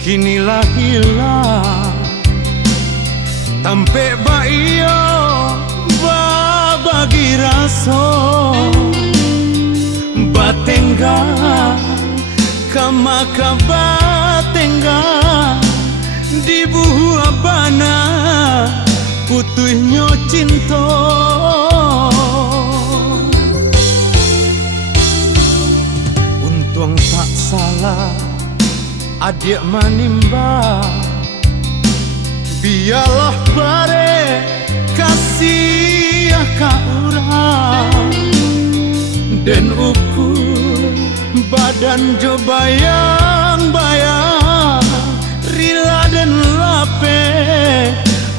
kinilah hilang tampe baio bagi raso batengga kama kabatengga di buah bana putuhnya cinta untung tak salah adik manimba biarlah bare kasih ka urang dan ukur badan jo bayang-bayang rila dan lape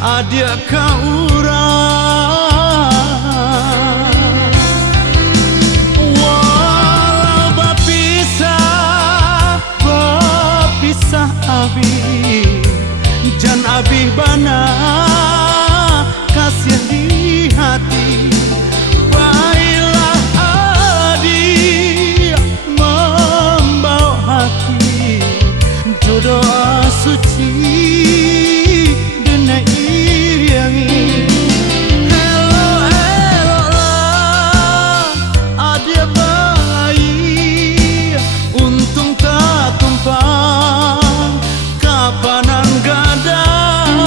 adik ka urang walau bapisah abi jan abi bana kasih di hati baiklah adik membawa hati jodoh suci dan iriangi hello lah adik baik untung tak tumpang kapanan gadang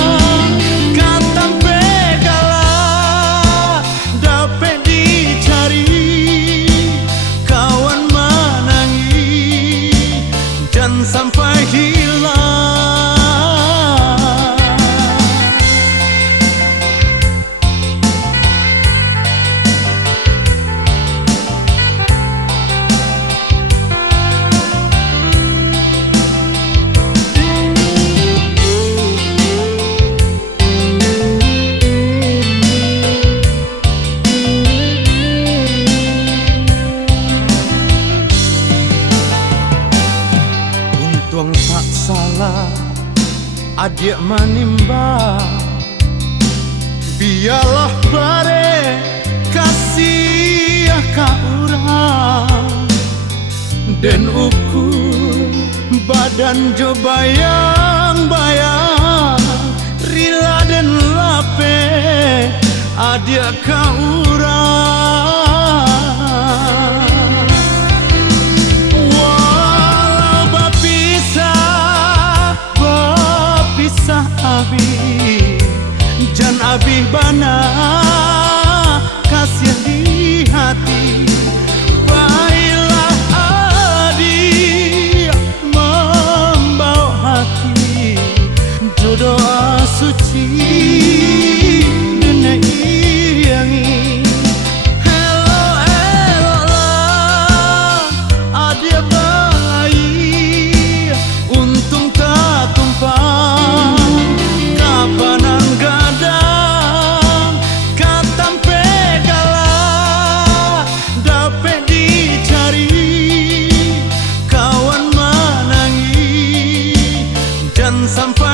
katam pegala dapat dicari kawan menangi dan sampai hilang untung tak salah adik manimba biarlah bare kasih ka urang dan ukur badan jo bayang-bayang rila dan lape adik ka urang abi jan abi bana kasih di hati baiklah adik membawa hati jodoh suci dan iriangi hello lah adik baik untung tak tumpang kapanan gadang katam pegala dapat dicari kawan menangi dan sampai